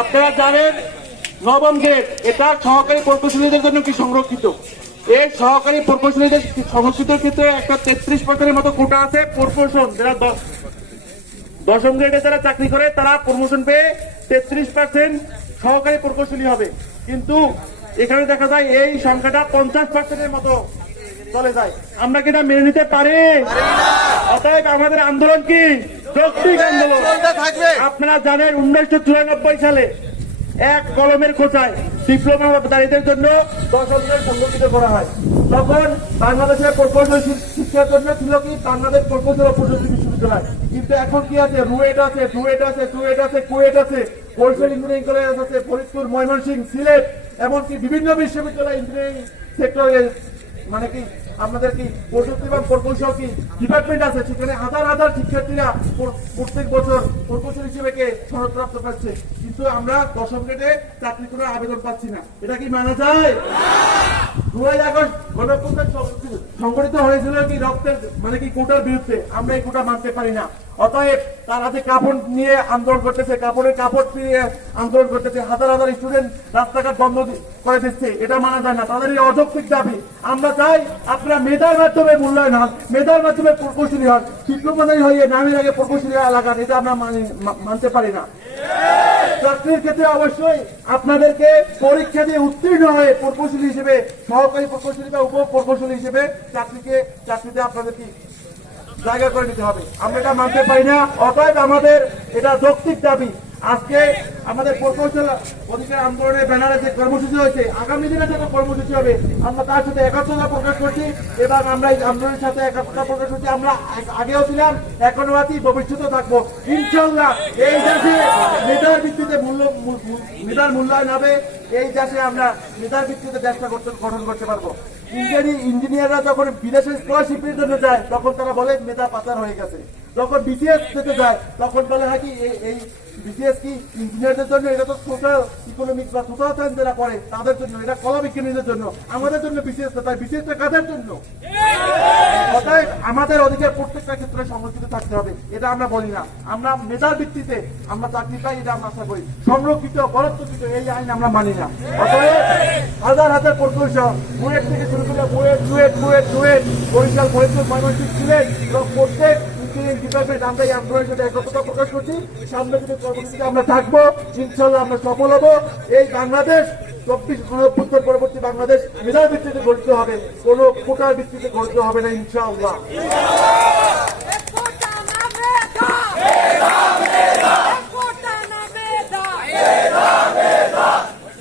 আপনারা জানেন নবম গ্রেড এটা সহকারী প্রকৌশলীদের জন্য কি সংরক্ষিত। এই সহকারী প্রকৌশলীদের সংরক্ষিত ক্ষেত্রে একটা 33% মতো কোটা আছে প্রমোশন, যারা দশম গ্রেডে যারা চাকরি করে তারা প্রমোশন পেয়ে 33% সহকারী প্রকৌশলী হবে। কিন্তু এখানে দেখা যায় এই সংখ্যাটা 50%-এর মতো চলে যায়। আমরা কি এটা মেনে নিতে পারি? অতএব আমাদের আন্দোলন কি যৌক্তিক আন্দোলন। আপনারা জানেন 1994 সালে এক কলমের খোঁচায় ডিপ্লোমাধারীদের জন্য দশম গ্রেড সংরক্ষিত করা হয়। তখন বাংলাদেশের প্রকৌশল শিক্ষার জন্য ছিল কি বাংলাদেশ প্রকৌশল ও প্রযুক্তি বিশ্ববিদ্যালয়। কিন্তু এখন কি আছে? রুয়েট আছে, ডুয়েট আছে, টুয়েট আছে, কুয়েট আছে, বরিশাল ইঞ্জিনিয়ারিং কলেজ আছে, ফরিদপুর, ময়মনসিংহ, সিলেট, এমনকি বিভিন্ন বিশ্ববিদ্যালয় ইঞ্জিনিয়ারিং সেক্টরে মানে কি আমাদের কি প্রযুক্তি এবং প্রকৌশল কি ডিপার্টমেন্ট আছে, সেখানে হাজার হাজার শিক্ষার্থীরা প্রত্যেক বছর প্রকৌশল হিসেবে সনদপ্রাপ্ত পাচ্ছে। কিন্তু আমরা দশম গ্রেডে চাকরি করার আবেদন পাচ্ছি না। এটা কি মানা যায়? 2 আগস্ট গণঅভ্যুত্থান সংগঠিত হয়েছিল কি রক্তের মানে কি কোটার বিরুদ্ধে। আমরা এই কোটা মানতে পারি না। অতএব তারা যে কাপড় নিয়ে আন্দোলন করতেছে, কাপড়ের কাপড় নিয়ে আন্দোলন করতেছে, হাজার হাজার স্টুডেন্ট রাস্তাঘাট বন্ধ করে দিচ্ছে, এটা মানা যায় না। তাদের এই অযৌক্তিক দাবি। আমরা চাই আপনারা মেধার মাধ্যমে মূল্যায়ন হন, মেধার মাধ্যমে প্রকৌশলী হন। ডিপ্লোমাধারী হয়ে নামের আগে প্রকৌশলী লাগান, এটা আমরা মানতে পারি না। চাকরির ক্ষেত্রে অবশ্যই আপনাদেরকে পরীক্ষা দিয়ে উত্তীর্ণ হয়ে প্রকৌশলী হিসেবে, সহকারী প্রকৌশলী বা উপ প্রকৌশলী হিসেবে চাকরিতে আপনাদেরকে জায়গা করে নিতে হবে। আমরা এটা মানতে পারি না। অতএব আমাদের এটা যৌক্তিক দাবি। আজকে আমাদের প্রকৌশল অধিকার আন্দোলনের ব্যানারে যে কর্মসূচি হয়েছে, আগামী দিনে যে কর্মসূচি হবে, আমরা তার সাথে একাত্মতা প্রকাশ করছি এবং আমরা এই আন্দোলনের সাথে একাত্মতা প্রকাশ করছি। আমরা আগেও ছিলাম, এখনো আছি, ভবিষ্যতেও থাকবো ইনশাআল্লাহ। এই দেশে মেধার ভিত্তিতে মেধার মূল্যায়ন হবে। এই দেশে আমরা মেধার ভিত্তিতে দেশটা গঠন করতে পারবো। ইঞ্জিনিয়াররা যখন বিদেশে স্কলারশিপের জন্য যায় তখন তারা বলে মেধা পাচার হয়ে গেছে। যখন বিসিএস পেতে যায় তখন বলে হয় কি এই বিসিএস কি ইঞ্জিনিয়ারদের জন্য, এটা তো সোশ্যাল ইকোনমিক্স বা সোশ্যাল সায়েন্স যারা পড়ে তাদের জন্য, এটা কলা বিজ্ঞানীদের জন্য। আমাদের জন্য বিসিএস, তাই বিসিএসটা কাদের জন্য? অতএব আমাদের অধিকার প্রত্যেকটা ক্ষেত্রে সংরক্ষিত থাকতে হবে। এটা আমরা বলি না। আমরা মেধার ভিত্তিতে আমরা চাকরি পাই, এটা আমরা আশা করি। সংরক্ষিত বরাদ্দকৃত এই আইন আমরা মানি না। অতএব হাজার হাজার প্রকৌশল বুয়েট থেকে শুরু করে বুয়েট, বরিশাল, ফরিদপুর, ময়মনসিংহ, সিলেট এবং প্রত্যেক ডিপার্টমেন্ট আমরা এই আন্দোলনের সাথে একতা প্রকাশ করছি। সামনে যদি কর্মসূচিতে আমরা থাকবো, ইনশাল্লাহ আমরা সফল হবো। এই বাংলাদেশ 24 গণঅভ্যুত্থান পরবর্তী বাংলাদেশ মেধার ভিত্তিতে গঠিত হবে, কোনো কোটার ভিত্তিতে গঠিত হবে না ইনশাআল্লাহ।